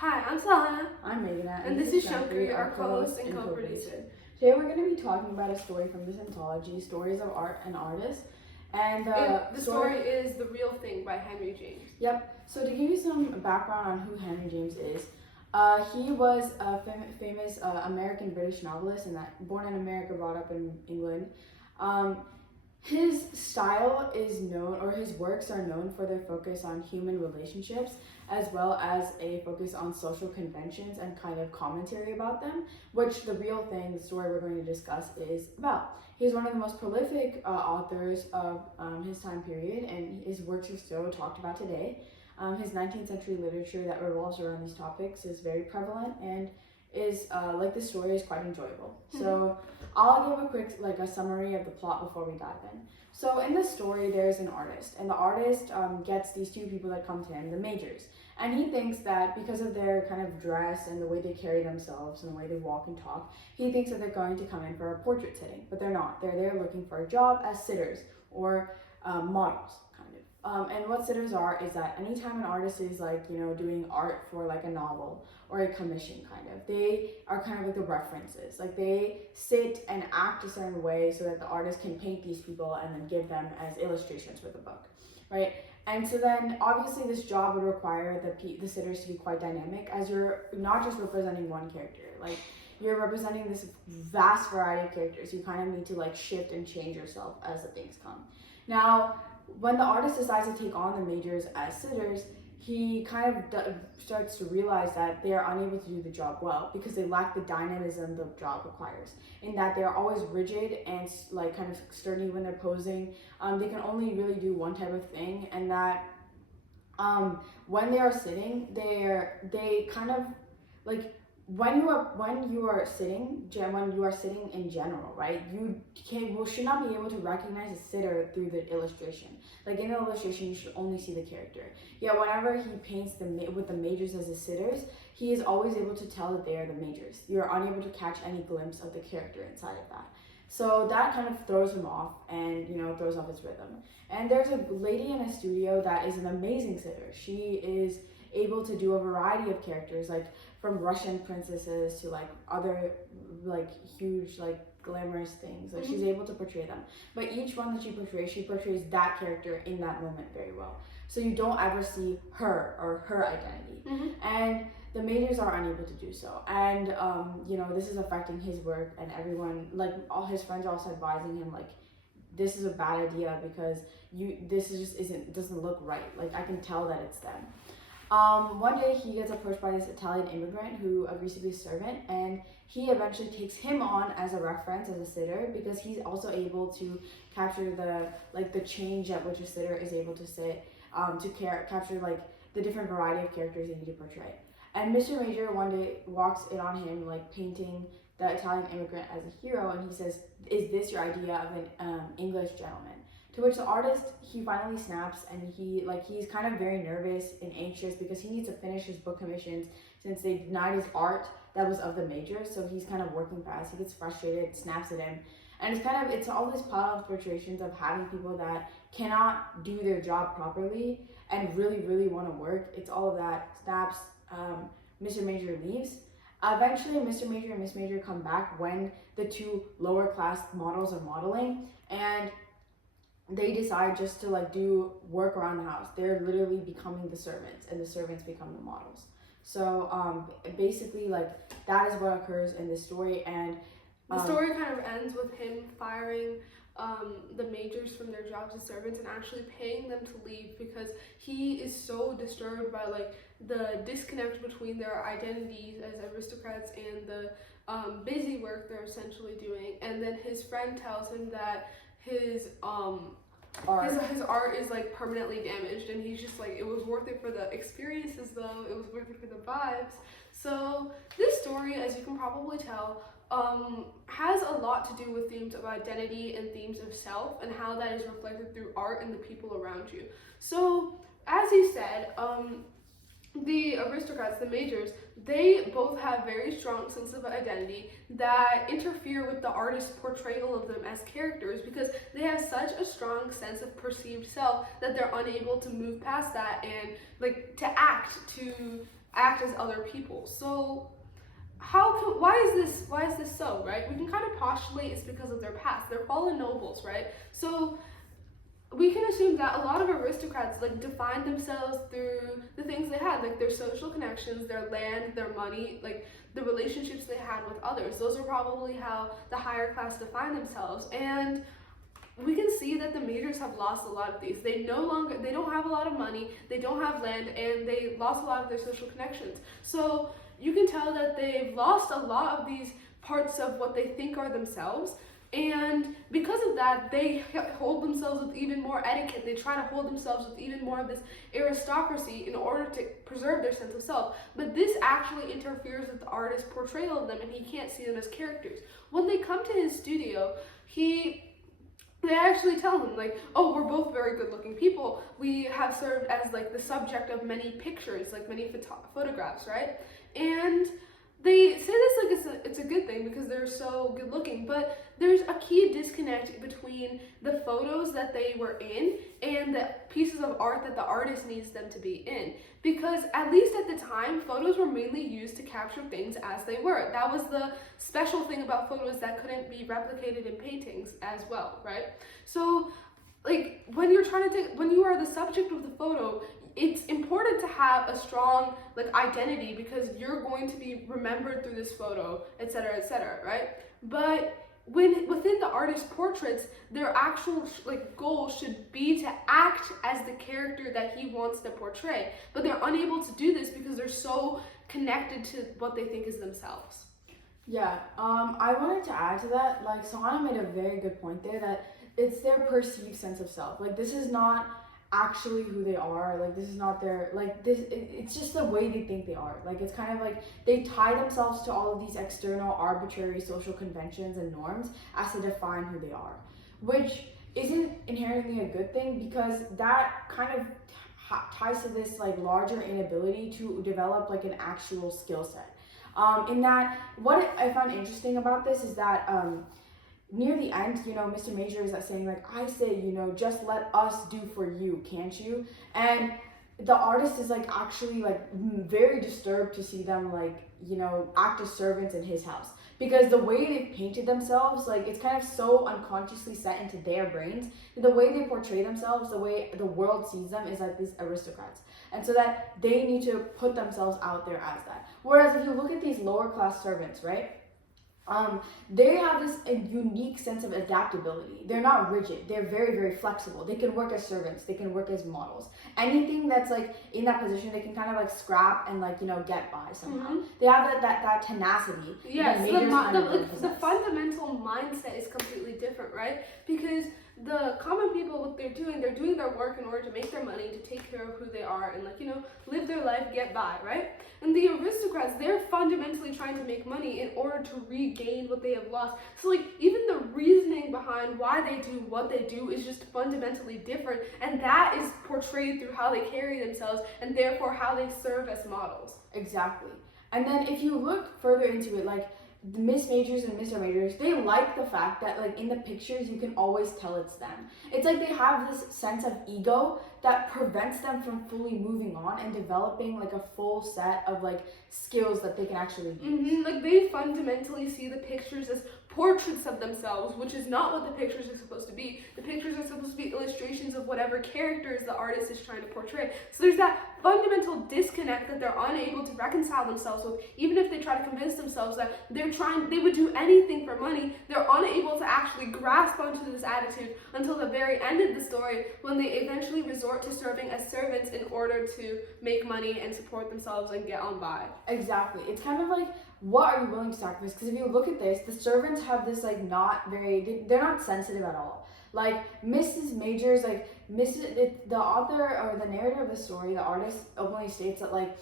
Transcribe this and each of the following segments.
Hi, I'm Saha. I'm Meghna. And this is Shankari, our co-host and co-producer. Today we're going to be talking about a story from this anthology, Stories of Art and Artists. And the story is The Real Thing by Henry James. Yep. So to give you some background on who Henry James is, he was a famous American-British novelist, and born in America, brought up in England. His style is known, or his works are known for their focus on human relationships, as well as a focus on social conventions and kind of commentary about them, which The Real Thing, the story we're going to discuss, is about. He's one of the most prolific authors of his time period, and his works are still talked about today. His 19th century literature that revolves around these topics is very prevalent and is like the story is quite enjoyable. So I'll give a quick a summary of the plot before we dive in. So in this story, there's an artist, and the artist gets these two people that come to him, the majors, and he thinks that because of their kind of dress and the way they carry themselves and the way they walk and talk, he thinks that they're going to come in for a portrait sitting, but they're not. They're there looking for a job as sitters or models. And what sitters are is that anytime an artist is doing art for like a novel or a commission they are kind of like the references. Like they sit and act a certain way so that the artist can paint these people and then give them as illustrations for the book, right? And so then obviously this job would require the sitters to be quite dynamic, as you're not just representing one character, like you're representing this vast variety of characters. You kind of need to shift and change yourself as the things come. Now, when the artist decides to take on the majors as sitters, he kind of starts to realize that they are unable to do the job well because they lack the dynamism the job requires, in that they're always rigid and kind of sturdy when they're posing. They can only really do one type of thing, and that when they are sitting, they kind of when you are sitting in general, right? You should not be able to recognize a sitter through the illustration. Like in the illustration, you should only see the character. Yet whenever he paints with the majors as the sitters, he is always able to tell that they are the majors. You're unable to catch any glimpse of the character inside of that. So that kind of throws him off, and throws off his rhythm. And there's a lady in a studio that is an amazing sitter. She is able to do a variety of characters, from Russian princesses to other huge glamorous things. She's able to portray them, but each one that she portrays that character in that moment very well, so you don't ever see her or her identity. And the majors are unable to do so, and this is affecting his work, and everyone, all his friends are also advising him this is a bad idea because doesn't look right. I can tell that it's them. One day he gets approached by this Italian immigrant who agrees to be a servant, and he eventually takes him on as a reference, as a sitter, because he's also able to capture the change at which a sitter is able to sit, to capture the different variety of characters they need to portray. And Mr. Major one day walks in on him painting the Italian immigrant as a hero, and he says, "Is this your idea of an English gentleman?" To which the artist, he finally snaps, and he's kind of very nervous and anxious because he needs to finish his book commissions since they denied his art that was of the majors. So he's kind of working fast. He gets frustrated, snaps at him, and it's all these pile of frustrations of having people that cannot do their job properly and really, really want to work. It's all of that. Snaps. Mr. Major leaves. Eventually, Mr. Major and Miss Major come back when the two lower class models are modeling, and they decide just to do work around the house. They're literally becoming the servants, and the servants become the models. So basically that is what occurs in this story, and the story kind of ends with him firing the majors from their jobs as servants and actually paying them to leave because he is so disturbed by the disconnect between their identities as aristocrats and the busy work they're essentially doing. And then his friend tells him that his art is permanently damaged, and he's just it was worth it for the experiences though, it was worth it for the vibes. So this story, as you can probably tell, has a lot to do with themes of identity and themes of self, and how that is reflected through art and the people around you. So as you said, the aristocrats, the majors, they both have very strong sense of identity that interfere with the artist's portrayal of them as characters, because they have such a strong sense of perceived self that they're unable to move past that and to act to act as other people. So why is this so, right? We can kind of postulate it's because of their past. They're fallen nobles, right? So we can assume that a lot of aristocrats like defined themselves through the things they had, like their social connections, their land, their money, like the relationships they had with others. Those are probably how the higher class defined themselves. And we can see that the majors have lost a lot of these. They don't have a lot of money, they don't have land, and they lost a lot of their social connections. So you can tell that they've lost a lot of these parts of what they think are themselves. And because of that, they hold themselves with even more etiquette. They try to hold themselves with even more of this aristocracy in order to preserve their sense of self. But this actually interferes with the artist's portrayal of them, and he can't see them as characters. When they come to his studio, they actually tell him, like, oh, we're both very good looking people. We have served as like the subject of many pictures, like many photographs, right? And they say this like it's a good thing because they're so good looking, but there's a key disconnect between the photos that they were in and the pieces of art that the artist needs them to be in. Because at least at the time, photos were mainly used to capture things as they were. That was the special thing about photos that couldn't be replicated in paintings as well, right? So like when you are the subject of the photo, it's important to have a strong like identity because you're going to be remembered through this photo, etc., right? But within the artist's portraits, their actual like goal should be to act as the character that he wants to portray, but they're unable to do this because they're so connected to what they think is themselves. Yeah, I wanted to add to that, like Sahana made a very good point there that it's their perceived sense of self. Like this is not actually who they are, like this is not their, like this, it's just the way they think they are. Like it's kind of like they tie themselves to all of these external arbitrary social conventions and norms as to define who they are, which isn't inherently a good thing because that kind of ties to this like larger inability to develop like an actual skill set. In that, what I found interesting about this is that near the end, Mr. Major is saying like, I say, just let us do for you, can't you? And the artist is like actually like very disturbed to see them like, act as servants in his house. Because the way they've painted themselves, like it's kind of so unconsciously set into their brains. The way they portray themselves, the way the world sees them is like these aristocrats. And so that they need to put themselves out there as that. Whereas if you look at these lower class servants, right? They have this unique sense of adaptability. They're not rigid. They're very, very flexible. They can work as servants. They can work as models. Anything that's like in that position, they can kind of like scrap and like, get by somehow. Mm-hmm. They have that tenacity. Yes, the fundamental mindset is completely different, right? Because the common people, what they're doing their work in order to make their money, to take care of who they are and like, live their life, get by, right? And the aristocrats, they're fundamentally trying to make money in order to regain what they have lost. So like even the reasoning behind why they do what they do is just fundamentally different, and that is portrayed through how they carry themselves and therefore how they serve as models. Exactly. And then if you look further into it, like the Miss Majors and Mr. Majors, they like the fact that like in the pictures you can always tell it's them. It's like they have this sense of ego that prevents them from fully moving on and developing like a full set of like skills that they can actually use. Mm-hmm. Like they fundamentally see the pictures as portraits of themselves, which is not what the pictures are supposed to be. The pictures are supposed to be illustrations of whatever characters the artist is trying to portray. So there's that fundamental disconnect that they're unable to reconcile themselves with. Even if they try to convince themselves that they would do anything for money, they're unable to actually grasp onto this attitude until the very end of the story, when they eventually resort to serving as servants in order to make money and support themselves and get on by. Exactly. It's kind of like, what are you willing to sacrifice? Because if you look at this, the servants have this like they're not sensitive at all. Like Mrs. Majors, like the author or the narrator of the story, the artist openly states that like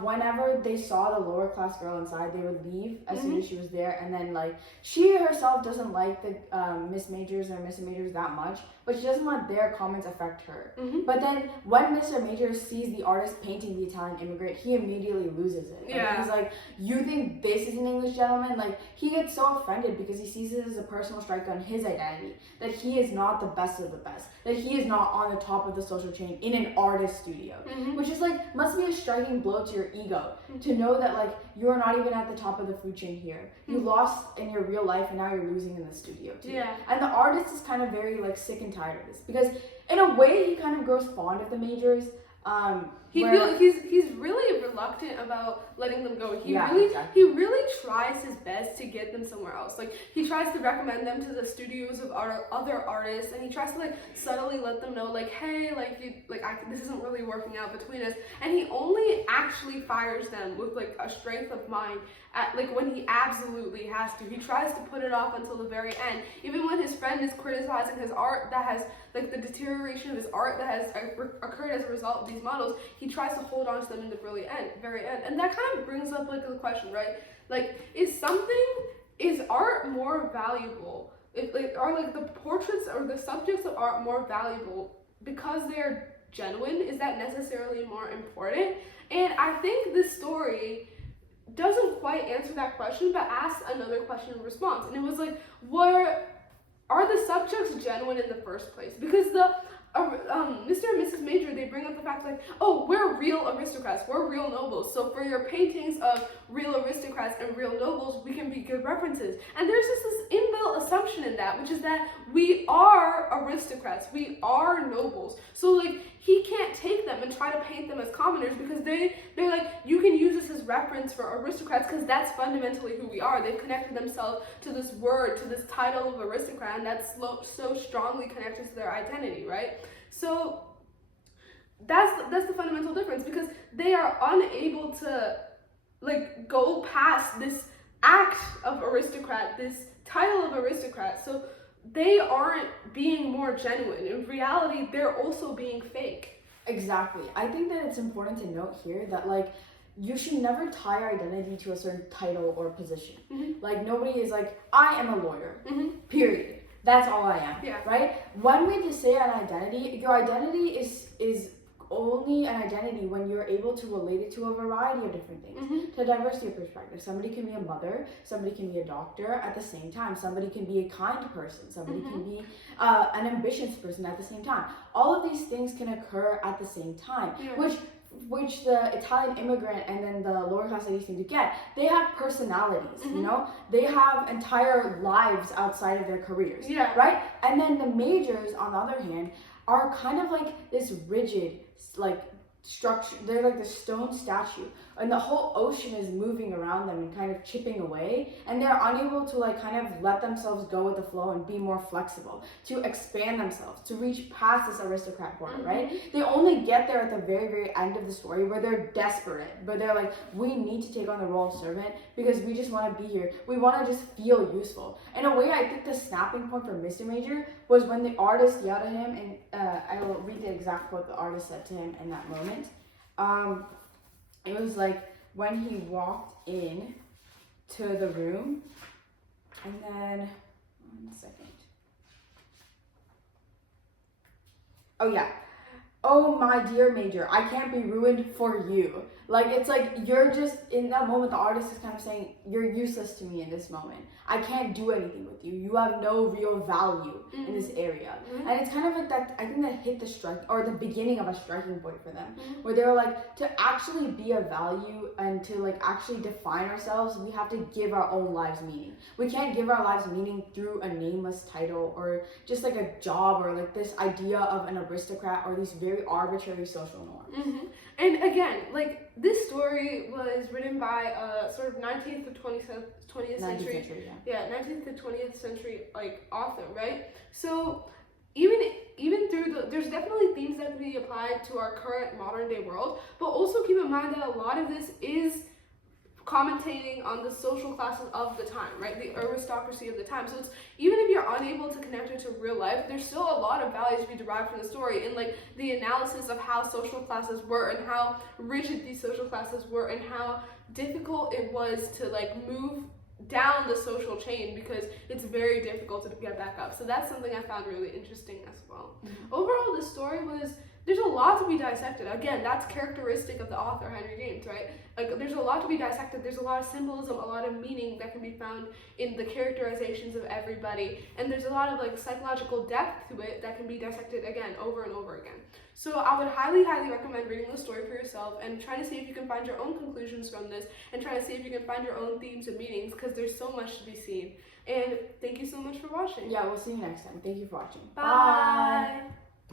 whenever they saw the lower class girl inside, they would leave as soon as she was there, and then like she herself doesn't like the Miss Majors or Mr. Majors that much, but she doesn't let their comments affect her. But then when Mr. Majors sees the artist painting the Italian immigrant, he immediately loses it. Like, he's like, you think this is an English gentleman? Like he gets so offended because he sees it as a personal strike on his identity, that he is not the best of the best, that he is not not on the top of the social chain in an artist studio, which is like must be a striking blow to your ego to know that like you're not even at the top of the food chain here. You lost in your real life and now you're losing in the studio too. Yeah. And the artist is kind of very like sick and tired of this because in a way he kind of grows fond of the majors. He's really reluctant about letting them go. He really tries his best to get them somewhere else. Like he tries to recommend them to the studios of other artists, and he tries to like subtly let them know like, hey, this isn't really working out between us. And he only actually fires them with like a strength of mind at like when he absolutely has to. He tries to put it off until the very end, even when his friend is criticizing his art that has like the deterioration of his art that has occurred as a result of these models. He tries to hold on to them in the very end, and that kind of brings up like the question, right? Like, is art more valuable? Are like the portraits or the subjects of art more valuable because they're genuine? Is that necessarily more important? And I think this story doesn't quite answer that question, but asks another question in response, and it was like, are the subjects genuine in the first place? Because Mr. and Mrs. Major, they bring up the fact like, oh, we're real aristocrats, we're real nobles. So for your paintings of real aristocrats and real nobles, we can be good references. And there's just this inbuilt assumption in that, which is that we are aristocrats, we are nobles. So like, he can't take them and try to paint them as commoners because they're like, you can use this as reference for aristocrats because that's fundamentally who we are. They've connected themselves to this word, to this title of aristocrat, and that's so strongly connected to their identity, right? So that's the fundamental difference, because they are unable to like go past this act of aristocrat, this title of aristocrat. So they aren't being more genuine. In reality, they're also being fake. Exactly. I think that it's important to note here that like you should never tie your identity to a certain title or position. Like nobody is like, I am a lawyer. Period. That's all I am. Yeah. Right? When we just say an identity, your identity is only an identity when you're able to relate it to a variety of different things, to diversity of perspective. Somebody can be a mother, somebody can be a doctor at the same time, somebody can be a kind person, somebody can be an ambitious person at the same time. All of these things can occur at the same time, which the Italian immigrant and then the lower class ladies seem to get. They have personalities, you know? They have entire lives outside of their careers, right? And then the majors, on the other hand, are kind of like this rigid, like structure. They're like the stone statue, and the whole ocean is moving around them and kind of chipping away, and they're unable to like kind of let themselves go with the flow and be more flexible, to expand themselves, to reach past this aristocrat border, right? They only get there at the very, very end of the story where they're desperate, but they're like, we need to take on the role of servant because we just want to be here. We want to just feel useful. In a way, I think the snapping point for Mr. Major was when the artist yelled at him, and I will read the exact quote the artist said to him in that moment. It was like when he walked in to the room, and then 1 second. Oh yeah. Oh my dear Major, I can't be ruined for you. Like it's like you're just in that moment. The artist is kind of saying you're useless to me in this moment. I can't do anything with you. You have no real value in this area. And it's kind of like that. I think that hit the strike or the beginning of a striking point for them, where they were like, to actually be of value and to like actually define ourselves, we have to give our own lives meaning. We can't give our lives meaning through a nameless title or just like a job or like this idea of an aristocrat or these very arbitrary social norms. And again, like this story was written by sort of 19th to 20th century, 19th to 20th century like author, right? So even through there's definitely themes that can be applied to our current modern day world, but also keep in mind that a lot of this is commentating on the social classes of the time, right? The aristocracy of the time. So it's, even if you're unable to connect it to real life, there's still a lot of value to be derived from the story in like the analysis of how social classes were and how rigid these social classes were and how difficult it was to like move down the social chain because it's very difficult to get back up. So that's something I found really interesting as well. Overall, the story was there's a lot to be dissected. Again, that's characteristic of the author, Henry James, right? Like, there's a lot to be dissected. There's a lot of symbolism, a lot of meaning that can be found in the characterizations of everybody. And there's a lot of like psychological depth to it that can be dissected again, over and over again. So I would highly, highly recommend reading the story for yourself and trying to see if you can find your own conclusions from this and trying to see if you can find your own themes and meanings, because there's so much to be seen. And thank you so much for watching. Yeah, we'll see you next time. Thank you for watching. Bye.